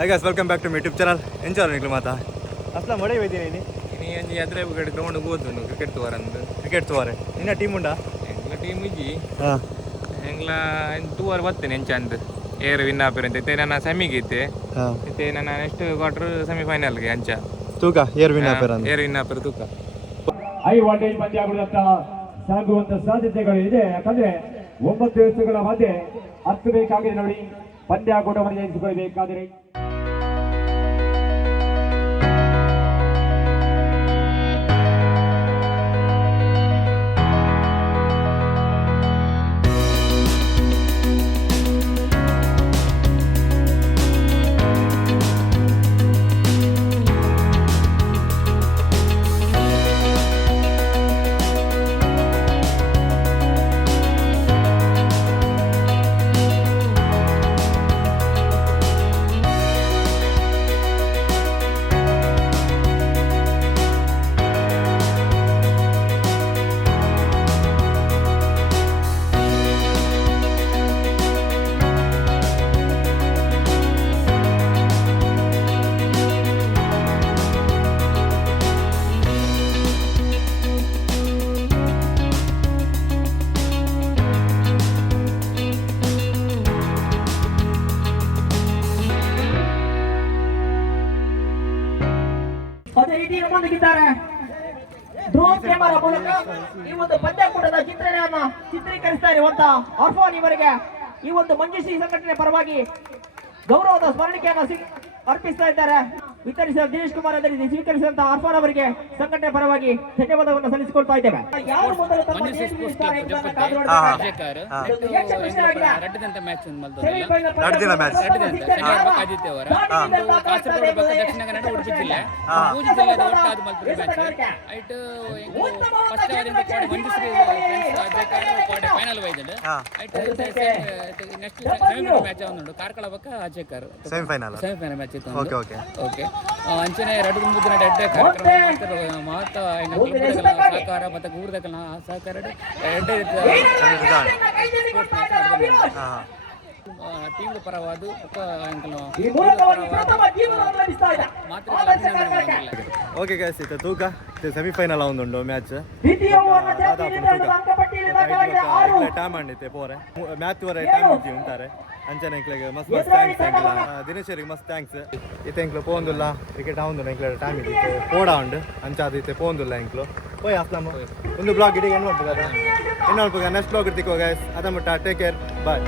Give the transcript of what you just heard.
Hi guys, welcome back to my YouTube channel. Enjoy ನಿಕ್ಲು ಮಾತಾ ಅಸ್ಲ ಮಡೆ ಹೋಯ್ತೀನಿ ನೀ ಅಂಜಿ ಅದ್ರೆ ಗ್ರೌಂಡ್ ಹೋದ್ನು ಕ್ರಿಕೆಟ್ ತೋರಂದು ಕ್ರಿಕೆಟ್ ತೋರೆ ನಿನ್ನ ಟೀಮ್ ಉಂಡಾ ಎಂಗ್ಲ ಟೀಮ್ ಇಜ್ಜಿ ಹಾಂ ಎಂಗ್ಲ ತೂವರ್ ಬರ್ತೇನೆ ಎಂಚಂದ್ ಏರ್ ವಿನ್ ಆಪೇರ್ ಅಂತ ಇತ್ತೆ ನನ್ನ ಸೆಮಿಗೆ ಇತ್ತೆ ಹಾಂ ಇತ್ತೆ ನನ್ನ ನೆಕ್ಸ್ಟ್ ಕ್ವಾರ್ಟರ್ ಸೆಮಿಫೈನಲ್ಗೆ ಅಂಚ ತೂಕ ಏರ್ ವಿನ್ ಆಪೇರ್ ಅಂತ ಏರ್ ವಿನ್ ಆಪೇರ್ ತೂಕ ಹೈ ವಾಲ್ಟೇಜ್ ಪಂದ್ಯ ಆಗುವಂತ ಸಾಗುವಂತ ಸಾಧ್ಯತೆಗಳು ಇದೆ. ಯಾಕಂದ್ರೆ 9 ಎತ್ತುಗಳ ಮಧ್ಯೆ ಹತ್ತಬೇಕಾಗಿದೆ ನೋಡಿ. ಪಂದ್ಯ ಕೂಟವನ್ನು ಜಯಿಸಿಕೊಳ್ಳಬೇಕಾದರೆ ಅದೇ ರೀತಿ ನಮ್ಮೊಂದಿಗಿದ್ದಾರೆ ಡ್ರೋನ್ ಕ್ಯಾಮರಾ ಮೂಲಕ ಈ ಒಂದು ಪಂದ್ಯಕೂಟದ ಚಿತ್ರಣೆಯನ್ನ ಚಿತ್ರೀಕರಿಸ್ತಾ ಇರುವಂತ ಅರ್ಫಾನ್ ಇವರಿಗೆ ಈ ಒಂದು ಮಂಜುಶ್ರೀ ಸಂಘಟನೆ ಪರವಾಗಿ ಗೌರವದ ಸ್ಮರಣಿಕೆಯನ್ನು ಅರ್ಪಿಸ್ತಾ ಇದ್ದಾರೆ. ವಿತರಿಸಿದ ದಿನೇಶ್ ಕುಮಾರ್ ಅದೇ ರೀತಿ ಸ್ವೀಕರಿಸಿದಂತಹ ಅರ್ಫಾನ್ ಅವರಿಗೆ ಸಂಘಟನೆ ಪರವಾಗಿ ಧನ್ಯವಾದವನ್ನು ಸಲ್ಲಿಸಿಕೊಳ್ತಾ ಇದ್ದೇವೆ. ಯಾರು ಮೊದಲು ತಮ್ಮ ನೇತೃತ್ವದಲ್ಲಿ ಎಂಬುದನ್ನು ಕಾದು ನೋಡಬೇಕಾಗಿದೆ. ರಡ್ಡದಂತ ಮ್ಯಾಚ್ ನಡೆದಿಲ್ಲ ಮ್ಯಾಚ್ ಆದಿತ್ಯ ಅವರ ಕಾಸರಗೋಡು ಪಕ್ಕ ದಕ್ಷಿಣ ಕನ್ನಡ ಉಡುಪಿ ಜಿಲ್ಲೆ ಪೂಜೆ ಜಿಲ್ಲೆದ ಒಟ್ಟಾದ ಮಲ್ಪುರ ಮ್ಯಾಚ್ ಐಟ್ ಫಸ್ಟ್ ಆದಿಂದ ಕೋಡೆ ಮಂಜುಶ್ರೀ ಫ್ರೆಂಡ್ಸ್ ಅಜಯಕಾರ ಕೋಡೆ ಫೈನಲ್ ವೈದಡ್ ಐಟ್ ನೆಕ್ಸ್ಟ್ ಸೆಮಿಫೈನಲ್ ಮ್ಯಾಚ್ ಅವನುಂಡು ಕಾರ್ಕಳ ಪಕ್ಕ ಅಜಯಕಾರ ಸೆಮಿಫೈನಲ್ ಮ್ಯಾಚ್ ಇತ್ತು. ಓಕೆ ಓಕೆ ಓಕೆ ಅಂಚನೆ ಎರಡು ಮುಂದಿನ ಡೆಡ್ಡೆ ಕಾರ್ಯಕ್ರಮ ಮಹತ್ತ ಸಹಕಾರ ಮತ್ತು ಊರ್ದಕಲ್ನ ಸಹಕಾರ ಎಡ್ಡೆ ಹಾಂ ಟೀಮ್ ಪರವಾದ ಓಕೆ ಗೈಸ್ ಇದು ತೂಕ ಇದು ಸೆಮಿಫೈನಲ್ ಅವನುಂಡು ಮ್ಯಾಚ್ ಟೈಮ್ ಅಂಡಿತ್ತೆ ಪೋರೆ ಮ್ಯಾಚ್ ವರೆ ಟೈಮ್ ಉಂಟು ಉಂಟಾರೆ ಅಂಚನೆ ಎಂಕ್ಲೆಗೆ ಮಸ್ತ್ ಮಸ್ತ್ ಥ್ಯಾಂಕ್ಸ್ ಎಂಕ್ಲ ದಿನೇಶರಿಗೆ ಮಸ್ತ್ ಥ್ಯಾಂಕ್ಸ್ ಇತ್ತೆ ಎಂಕ್ಲು ಪೋಂದುಲ್ಲ ಕ್ರಿಕೆಟ್ ಆವಂದು ಎಂಕ್ಲ ಟೈಮ್ ಇದ್ದಿತ್ತು ಪೋಡ ಉಂಡು ಅಂಚಾದಿತ್ತೆ ಪೋಂದುಲ್ಲ ಎಂಕ್ಲು ಓಯ್ ಅಸ್ಲಾಮ ಒಂದು ಬ್ಲಾಗ್ ಇಡೀ ಏನು ಮಾಡ್ಬೇಕು ನೆಕ್ಸ್ಟ್ ಬ್ಲಾಗ್ ಇರ್ತಿಕೋ ಗೈಸ್ ಅದ ಮುಟ್ಟ ಟೇಕ್ ಕೇರ್ ಬಾಯ್.